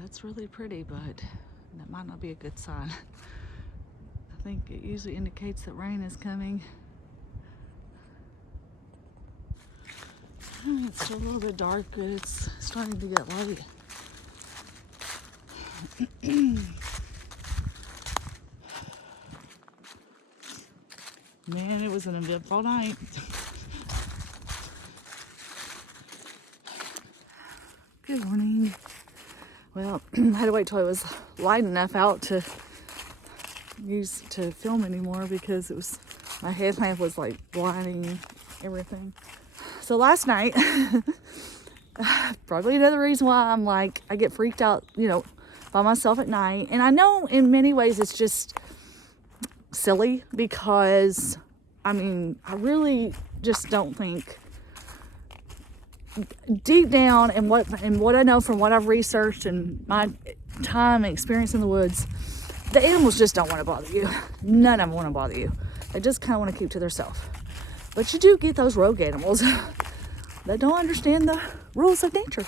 That's really pretty, but that might not be a good sign. I think it usually indicates that rain is coming. It's still a little bit dark, but it's starting to get light. Man, it was an eventful night. Good morning. Well, I had to wait till it was light enough out to film anymore because my headlamp was like blinding everything. So last night, probably another reason why I get freaked out, by myself at night. And I know in many ways it's just silly because, I really just don't think deep down and what I know from what I've researched and my time and experience in the woods, the animals just don't want to bother you. None of them want to bother you. They just kind of want to keep to themselves. But you do get those rogue animals that don't understand the rules of nature.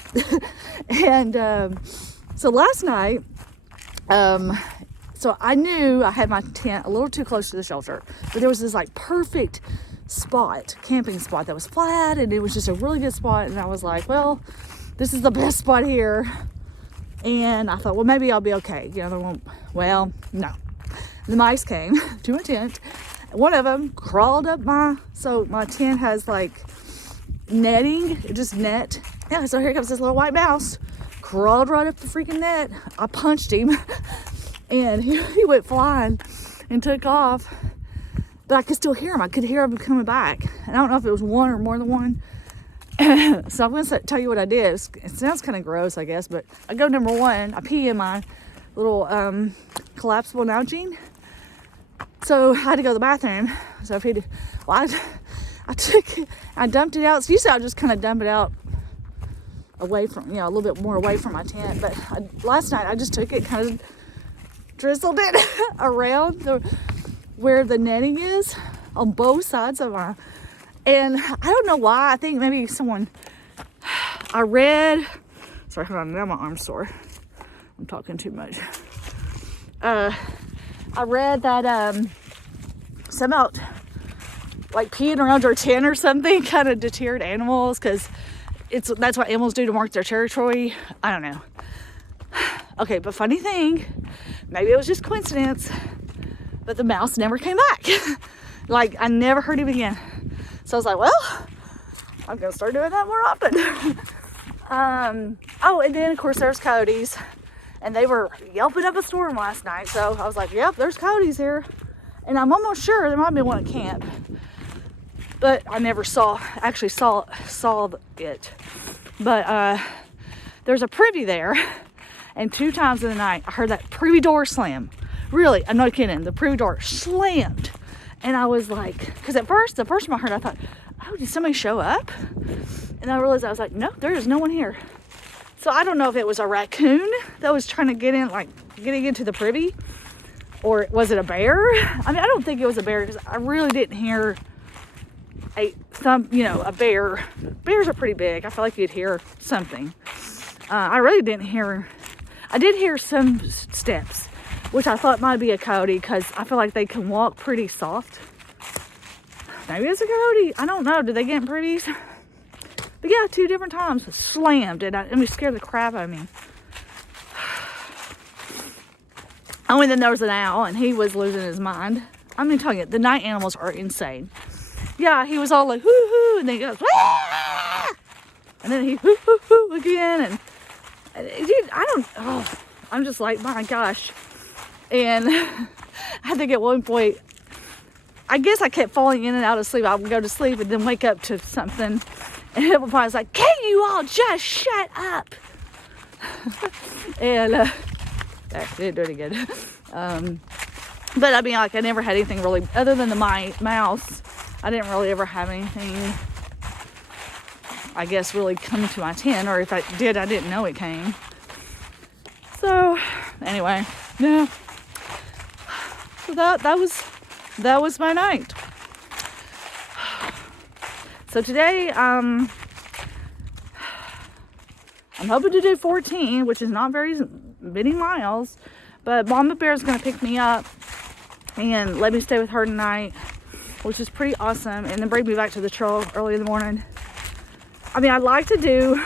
And so last night, so I knew I had my tent a little too close to the shelter, but there was this perfect camping spot that was flat, and it was just a really good spot. And I was like, well, this is the best spot here. And I thought, well, maybe I'll be okay. Well, no. The mice came to my tent. One of them crawled up my tent has netting, just net. Yeah, so here comes this little white mouse, crawled right up the freaking net. I punched him and he went flying and took off. But I could still hear him. I could hear him coming back. And I don't know if it was one or more than one. So I'm going to tell you what I did. It sounds kind of gross, I guess, but I go number one. I pee in my little collapsible Nalgene. So I had to go to the bathroom. So I dumped it out. So usually I just kind of dump it out away from, a little bit more away from my tent. But last night I just took it, kind of drizzled it around where the netting is on both sides of and I don't know why. I think maybe sorry, hold on, now my arm's sore. I'm talking too much. I read that some out peeing around your tent or something kind of deterred animals because that's what animals do to mark their territory. I don't know. Okay, but funny thing, maybe it was just coincidence, but the mouse never came back. I never heard him again. So I was like, well, I'm gonna start doing that more often. And then of course there's coyotes. And they were yelping up a storm last night. So I was like, yep, there's coyotes here. And I'm almost sure there might have been one at camp. But I never saw it. But there's a privy there. And 2 times in the night, I heard that privy door slam. Really, I'm not kidding. The privy door slammed. And I was like, because the first time I heard, I thought, oh, did somebody show up? And I realized, I was like, no, there is no one here. So I don't know if it was a raccoon that was trying to getting into the privy, or was it a bear? I don't think it was a bear because I really didn't hear a bear. Bears are pretty big. I feel like you'd hear something. I really didn't hear. I did hear some steps, which I thought might be a coyote because I feel like they can walk pretty soft. Maybe it's a coyote. I don't know. Do they get in privies? But yeah, 2 different times slammed, and it scared the crap out of me. Oh, and then there was an owl, and he was losing his mind. I'm telling you, the night animals are insane. Yeah, he was all like, hoo hoo, and then he goes, ah! And then he hoo hoo hoo again, and I'm just like, my gosh. And I think at one point, I guess I kept falling in and out of sleep. I would go to sleep and then wake up to something. And everybody was like, can you all just shut up? And didn't do any good. But I never had anything really, other than the mouse, I didn't really ever have anything, I guess, really come to my tent. Or if I did, I didn't know it came. So, anyway, yeah. So that was my night. So today, I'm hoping to do 14, which is not very many miles. But Mama Bear is going to pick me up and let me stay with her tonight, which is pretty awesome. And then bring me back to the trail early in the morning. I mean, I'd like to do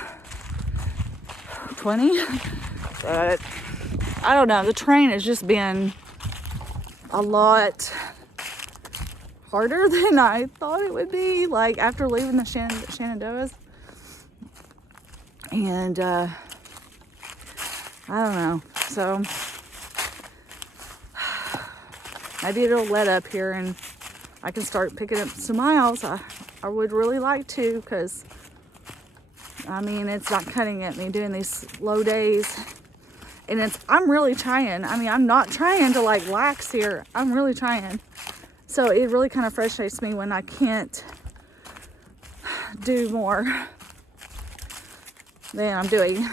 20, but I don't know. The train has just been a lot harder than I thought it would be, like after leaving the Shenandoahs. And I don't know. So maybe it'll let up here and I can start picking up some miles. I would really like to, because I mean, it's not cutting at me doing these slow days. And I'm really trying. I mean, I'm not trying to like lax here. I'm really trying. So it really kind of frustrates me when I can't do more than I'm doing.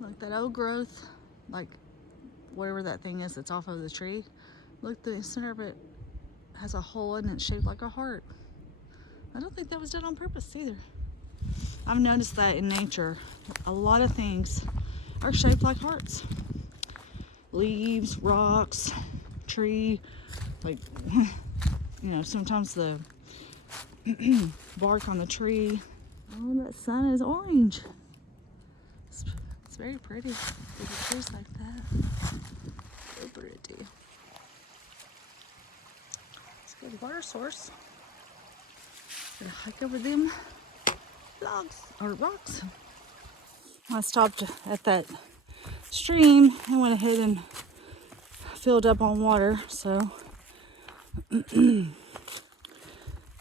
Like that old growth, like whatever that thing is that's off of the tree. Look, the center of it has a hole and it's shaped like a heart. I don't think that was done on purpose either. I've noticed that in nature, a lot of things are shaped like hearts. Leaves, rocks, tree, like, you know, sometimes the bark on the tree. Oh, that sun is orange. It's very pretty with the trees like that. So pretty. It's a good water source. Gonna hike over them logs or rocks. I stopped at that stream and went ahead and filled up on water, so that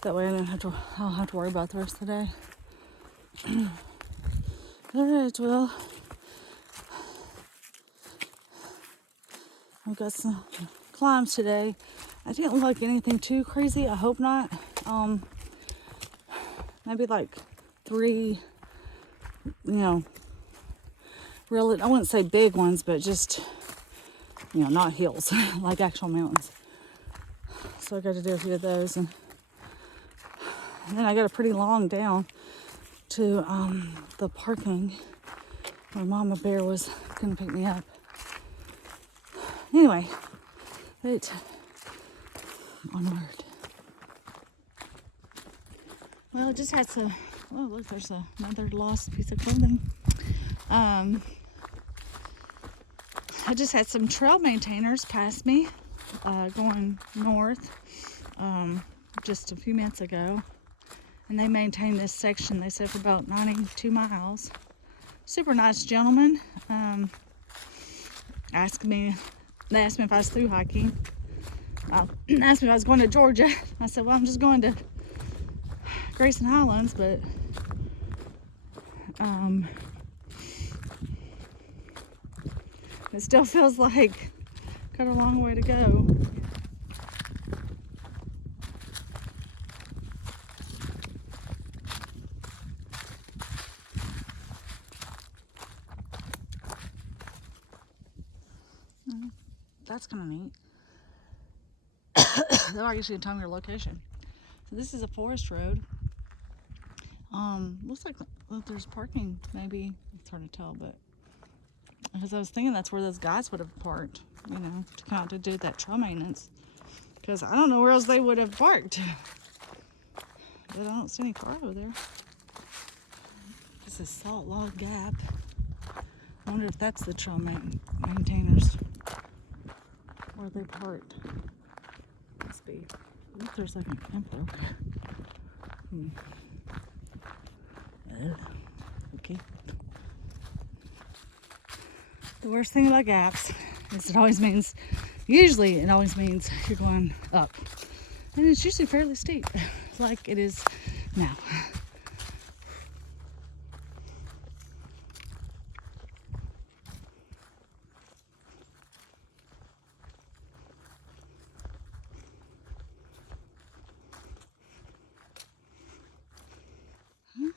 way I don't have to worry about the rest of the day. Alright, well, I've got some climbs today. I didn't look like anything too crazy. I hope not. Maybe like 3, you know, really, I wouldn't say big ones, but just, you know, not hills, like actual mountains. So I got to do a few of those. And then I got a pretty long down to the parking where Mama Bear was going to pick me up. Anyway, onward. Well, it just had some, oh look, there's another lost piece of clothing. I just had some trail maintainers pass me going north just a few minutes ago. And they maintain this section, they said, for about 92 miles. Super nice gentleman. They asked me if I was through hiking. Asked me if I was going to Georgia. I said, well, I'm just going to Grayson Highlands, but it still feels like got a long way to go. That's kind of neat. They'll actually tell me your location. So this is a forest road. Looks like there's parking, maybe. It's hard to tell, but because I was thinking that's where those guys would have parked, you know, to come out to do that trail maintenance. Because I don't know where else they would have parked. But I don't see any car over there. This is Salt Log Gap. I wonder if that's the trail maintainers. Where they parked. Must be. Look, there's like a camper. Okay. The worst thing about gaps is usually it always means you're going up. And it's usually fairly steep, like it is now.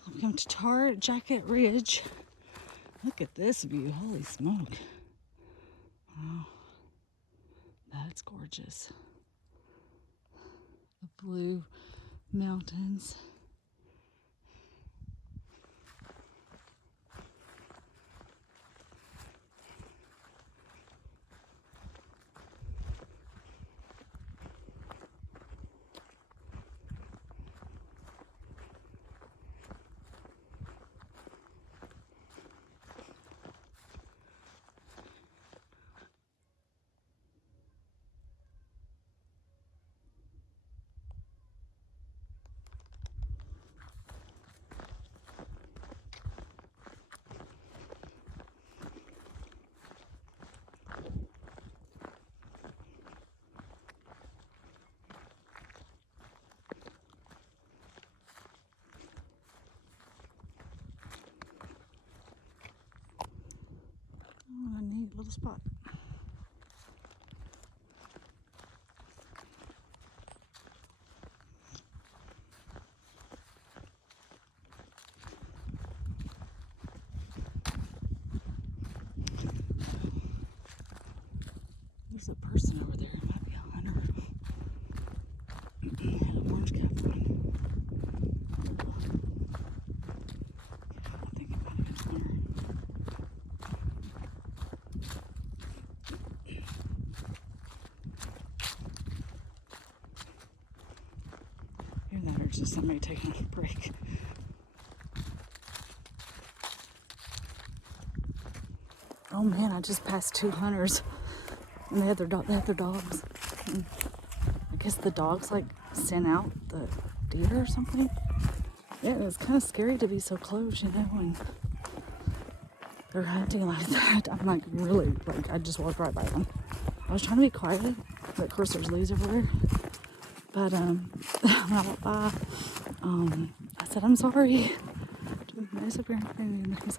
Welcome to Tar Jacket Ridge. Look at this view. Holy smoke. Wow. It's gorgeous. The blue mountains. Oh, a neat little spot. There's a person over there. It might be a hunter. Had an orange cap on. I think it might have been a hunter. Either that or it's just somebody taking a break. Oh man, I just passed 2 hunters. And they have their dogs. And I guess the dogs like sent out the deer or something. Yeah, it's kind of scary to be so close, you know, when they're hunting like that. I'm like really, like I just walked right by them. I was trying to be quiet, but of course there's leaves everywhere. But when I walked by, I said, I'm sorry. He's like,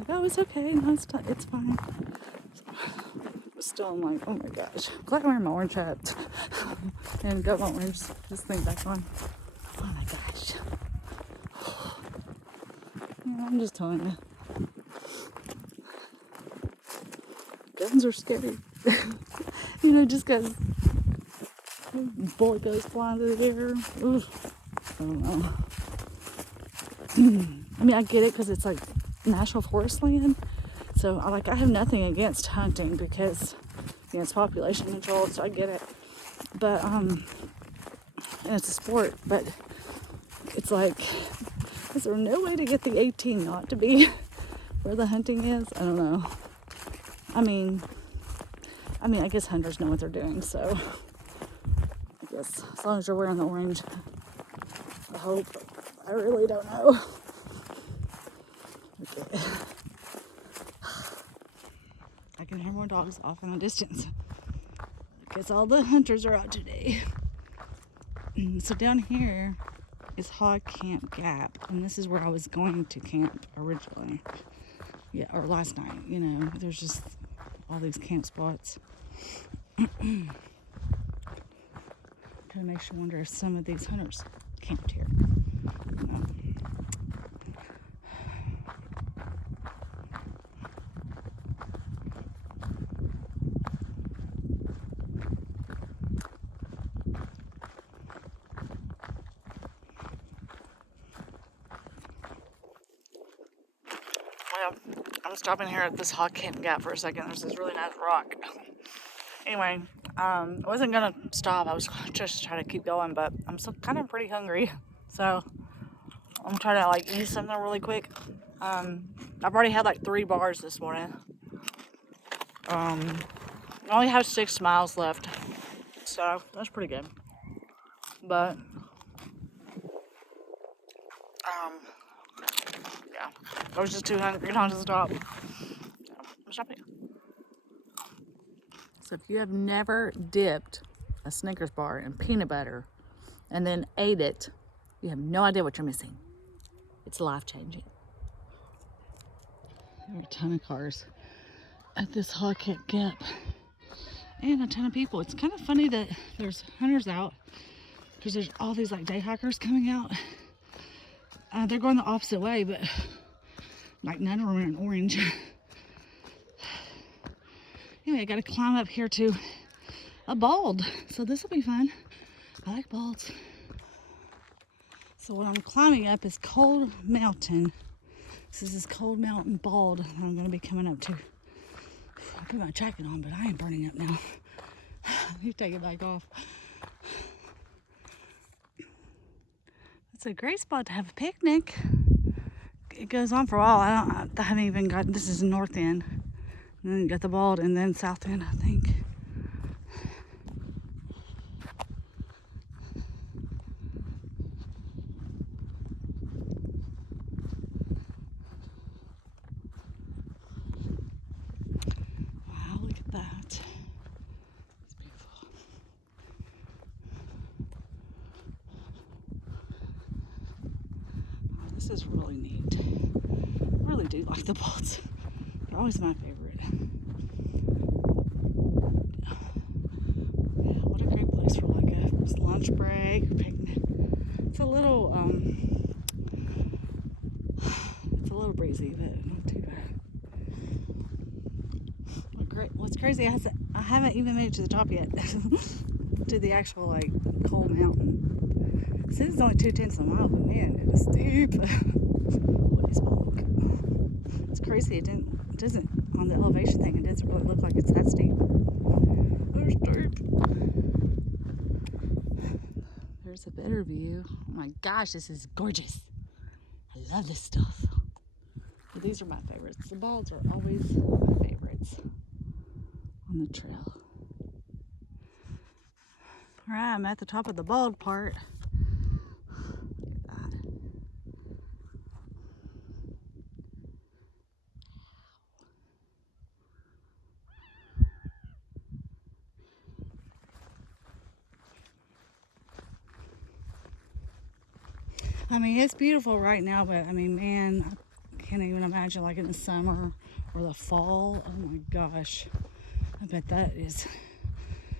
oh, it's okay. No, it's fine. Still, I'm like, oh my gosh. Glad I'm wearing my orange hat. And got my orange this thing back on. Oh my gosh. Yeah, I'm just telling you. Guns are scary. You know, just because a bullet goes flying through the air. Ooh, I don't know. I mean, I get it because it's like national forest land. So, I have nothing against hunting because, you know, it's population control, so I get it. But, and it's a sport, but it's like, is there no way to get the 18 not to be where the hunting is? I don't know. I mean, I guess hunters know what they're doing, so I guess as long as you're wearing the orange, I hope. I really don't know. Okay. I can hear more dogs off in the distance. I guess all the hunters are out today. So down here is Hog Camp Gap, and this is where I was going to camp originally. Yeah, or last night, you know. There's just all these camp spots. Kind of makes you wonder if some of these hunters camped here. You know. Well, I'm stopping here at this Hog Camp Gap for a second. There's this really nice rock. Anyway, I wasn't gonna stop. I was just trying to keep going, but I'm still kind of pretty hungry. So I'm trying to eat something really quick. I've already had 3 bars this morning. I only have 6 miles left, so that's pretty good. But yeah, I was just too hungry not to stop. So I'm stopping. So if you have never dipped a Snickers bar in peanut butter and then ate it, you have no idea what you're missing. It's life-changing. There are a ton of cars at this Hog Camp Gap and a ton of people. It's kind of funny that there's hunters out because there's all these day hikers coming out. They're going the opposite way, but none of them are in orange. Anyway, I got to climb up here to a bald. So this will be fun. I like balds. So what I'm climbing up is Cold Mountain. This is Cold Mountain Bald I'm going to be coming up to. I put my jacket on, but I ain't burning up now. I need to take it back off. It's a great spot to have a picnic. It goes on for a while. I haven't even got, this is the north end. And then you got the Bald and then south end, I think. Wow, look at that. It's beautiful. Oh, this is really neat. I really do like the Balds. They're always my favorite. Yeah, what a great place for like a lunch break, picnic. It's a little breezy, but not too bad. What's crazy, I haven't even made it to the top yet. To the actual like Cold Mountain. It says it's only 2/10 of a mile, but man, it is steep. Holy smoke. It's crazy, it doesn't, on the elevation thing, it doesn't really look like it's that steep. There's steep. There's a better view. Oh my gosh, this is gorgeous. I love this stuff. But these are my favorites. The Balds are always my favorites on the trail. All right, I'm at the top of the Bald part. Look at that. I mean, it's beautiful right now, but I mean, man, I can't even imagine like in the summer or the fall. Oh my gosh. I bet that is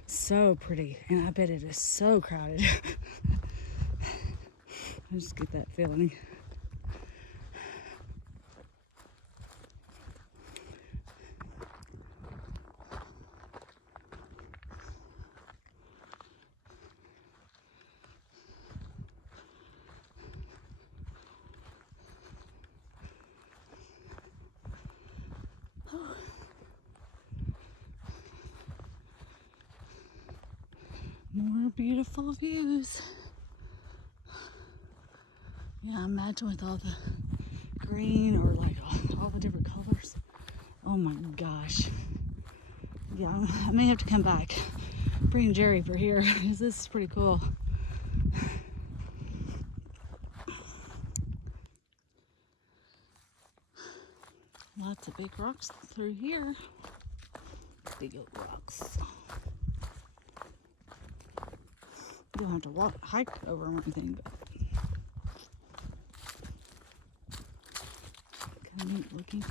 so pretty, and I bet it is so crowded. I just get that feeling. More beautiful views. Yeah, imagine with all the green or like all the different colors. Oh my gosh. Yeah, I may have to come back. Bring Jerry for here because this is pretty cool. Lots of big rocks through here. Big old rocks. You don't have to hike over them or anything, but kind of neat looking.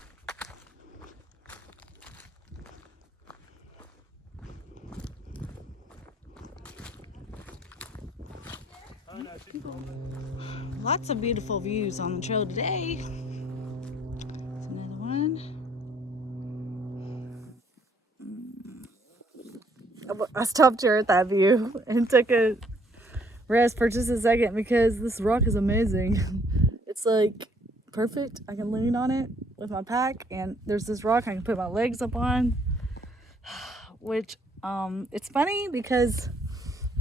Lots of beautiful views on the trail today. There's another one. I stopped here at that view and took a rest for just a second because this rock is amazing. It's like perfect. I can lean on it with my pack, and there's this rock I can put my legs up on, which it's funny because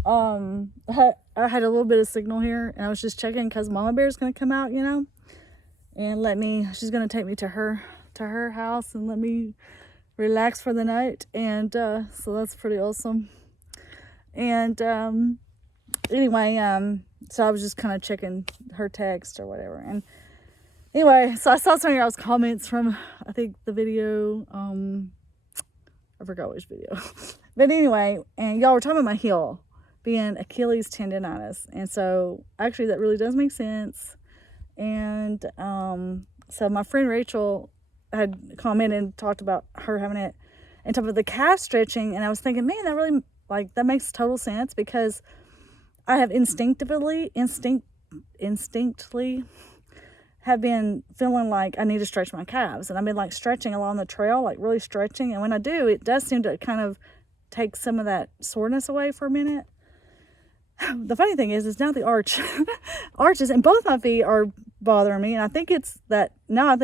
I had a little bit of signal here, and I was just checking because Mama Bear's gonna come out, you know, and she's gonna take me to her house and let me relax for the night, and so that's pretty awesome. And anyway, so I was just kind of checking her text or whatever, and anyway, so I saw some of y'all's comments from, I think, the video, I forgot which video, but anyway, and y'all were talking about my heel being Achilles tendonitis, and so actually that really does make sense. And so my friend Rachel had commented and talked about her having it and talked about the calf stretching, and I was thinking, man, that really, like, that makes total sense because I have instinctively have been feeling like I need to stretch my calves, and I've been like stretching along the trail, like really stretching, and when I do, it does seem to kind of take some of that soreness away for a minute. The funny thing is now the arches and both my feet are bothering me. And I think it's that now I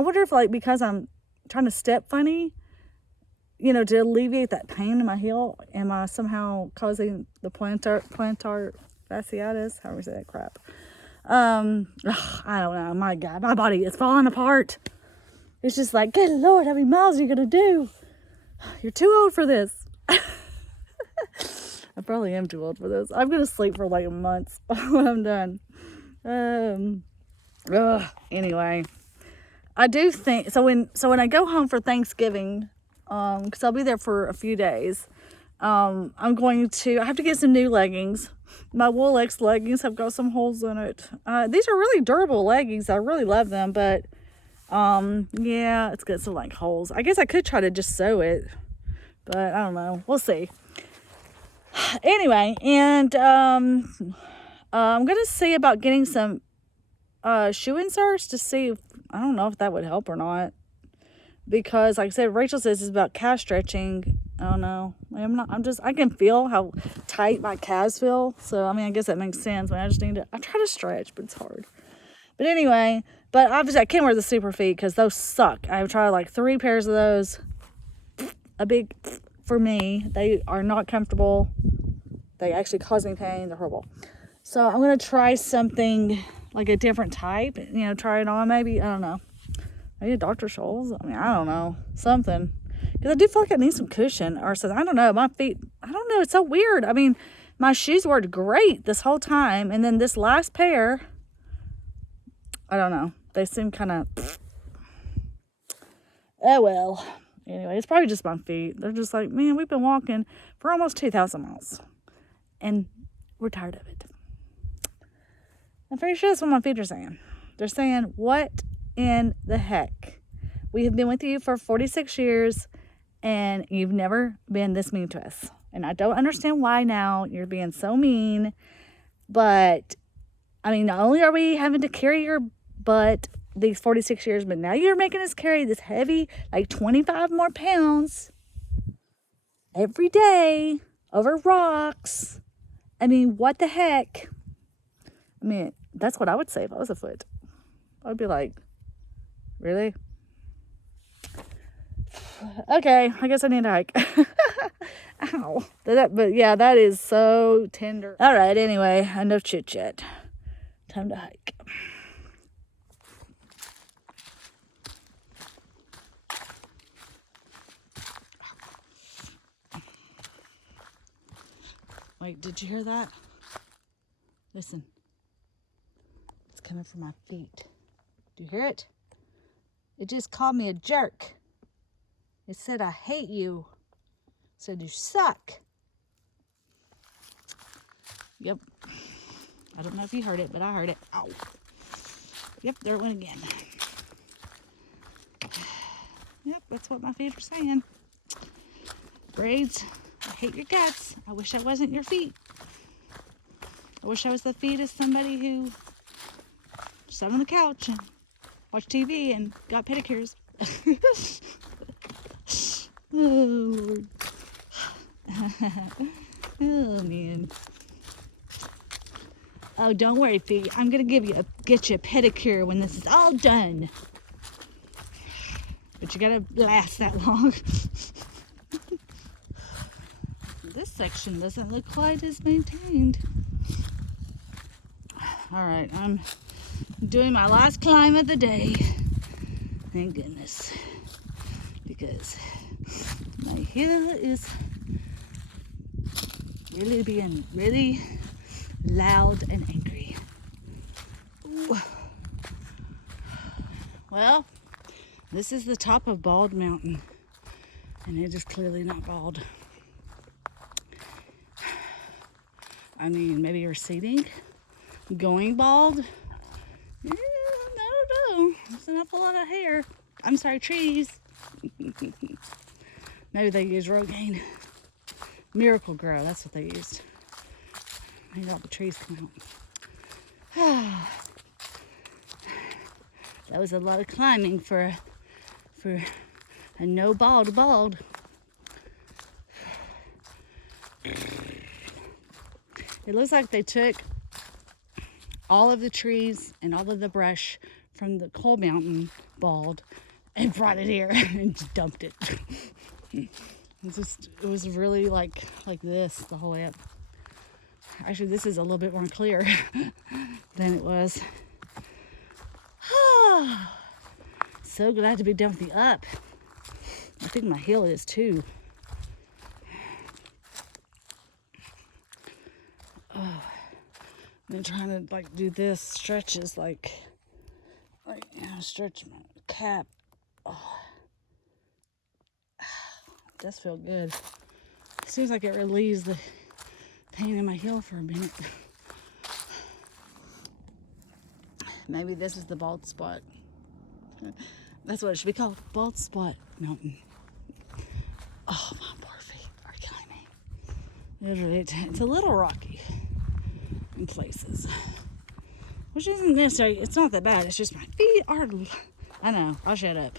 wonder if like, because I'm trying to step funny, you know, to alleviate that pain in my heel, am I somehow causing the plantar fasciitis? How do we say that crap? I don't know. My God, my body is falling apart. It's just like, good Lord, how many miles are you going to do? You're too old for this. I probably am too old for this. I'm going to sleep for like a month when I'm done. Anyway, I do think, so when I go home for Thanksgiving, because I'll be there for a few days, I have to get some new leggings. My Wool X leggings have got some holes in it. These are really durable leggings. I really love them, but yeah, it's got some like holes. I guess I could try to just sew it, but I don't know. We'll see. Anyway, and I'm gonna see about getting some shoe inserts to see if, I don't know if that would help or not, because like I said, Rachel says it's about calf stretching. I don't know. I can feel how tight my calves feel. So, I mean, I guess that makes sense. I try to stretch, but it's hard. But anyway, but obviously I can't wear the super feet because those suck. I've tried like 3 pairs of those. A big for me. They are not comfortable. They actually cause me pain. They're horrible. So I'm going to try something like a different type. You know, try it on maybe. I don't know. Maybe a Dr. Scholl's. I mean, I don't know. Something. Because I do feel like I need some cushion or something. I don't know. My feet, I don't know. It's so weird. I mean, my shoes worked great this whole time. And then this last pair, I don't know. They seem kind of, oh well. Anyway, it's probably just my feet. They're just like, man, we've been walking for almost 2,000 miles. And we're tired of it. I'm pretty sure that's what my feet are saying. They're saying, what in the heck? We have been with you for 46 years. And you've never been this mean to us. And I don't understand why now you're being so mean. But, I mean, not only are we having to carry your butt these 46 years, but now you're making us carry this heavy, like 25 more pounds every day over rocks. I mean, what the heck? I mean, that's what I would say if I was a foot. I would be like, really? Okay, I guess I need to hike. Ow. But yeah, that is so tender. All right, anyway, enough chit chat. Time to hike. Wait, did you hear that? Listen. It's coming from my feet. Do you hear it? It just called me a jerk. It said, I hate you. It said, you suck. Yep. I don't know if you heard it, but I heard it. Ow. Yep, there it went again. Yep, that's what my feet are saying. Braids, I hate your guts. I wish I wasn't your feet. I wish I was the feet of somebody who sat on the couch and watched TV and got pedicures. Oh, Lord. Oh, man. Oh, don't worry, feet. I'm going to get you a pedicure when this is all done. But you got to last that long. This section doesn't look quite as maintained. All right, I'm doing my last climb of the day. Thank goodness. Because my heel is really being really loud and angry. Ooh. Well, this is the top of Bald Mountain, and it is clearly not bald. I mean, maybe you're receding, going bald. Yeah, I don't know. There's an awful lot of hair. I'm sorry, trees. Maybe they use Rogaine. Miracle Grow, that's what they used. Made all the trees come out. That was a lot of climbing for a no bald. It looks like they took all of the trees and all of the brush from the Coal Mountain bald and brought it here and just dumped it. It was really like this the whole way up. Actually, this is a little bit more clear than it was. So glad to be done with the up. I think my heel is too. Oh, I'm trying to like do this stretches like stretch my cap. Oh, it does feel good. It seems like it relieves the pain in my heel for a minute. Maybe this is the bald spot. That's what it should be called, Bald Spot Mountain. Oh, my poor feet are killing me. It's a little rocky in places, which isn't necessarily, it's not that bad. It's just my feet are, I know, I'll shut up.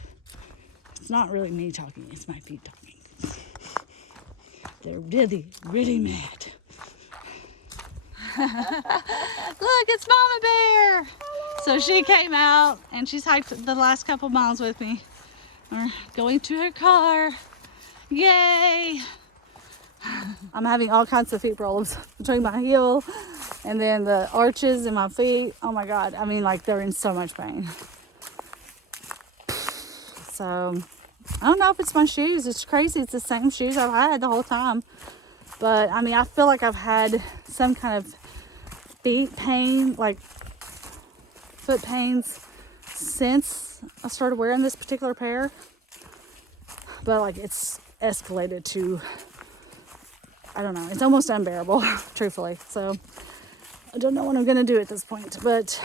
It's not really me talking, it's my feet talking. They're really, really mad. Look, it's Mama Bear. So she came out and she's hiked the last couple miles with me. We're going to her car. Yay! I'm having all kinds of feet problems between my heel and then the arches in my feet. Oh my God. I mean, like they're in so much pain. So I don't know if it's my shoes. It's crazy. It's the same shoes I've had the whole time. But I mean, I feel like I've had some kind of feet pain, like foot pains since I started wearing this particular pair. But like it's escalated to, I don't know, it's almost unbearable, truthfully. So I don't know what I'm gonna do at this point, but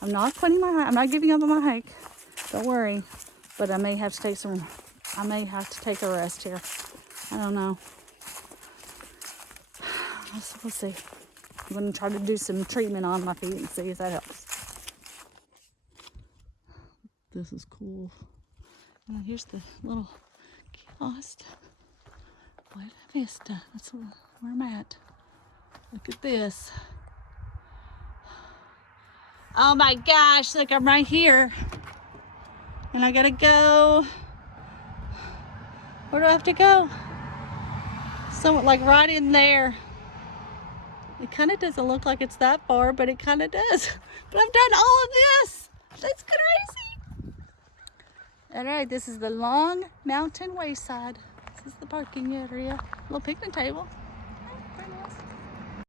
I'm not quitting my hike. I'm not giving up on my hike. Don't worry. But I may have to take a rest here. I don't know. We'll see. I'm gonna try to do some treatment on my feet and see if that helps. This is cool. And here's the little kiosk. Buena Vista. That's where I'm at. Look at this. Oh my gosh, look, I'm right here. And I gotta go. Where do I have to go? Somewhat like right in there. It kind of doesn't look like it's that far, but it kind of does. But I've done all of this. That's crazy. All right, this is the Long Mountain Wayside. This is the parking area. Little picnic table. Oh, very nice.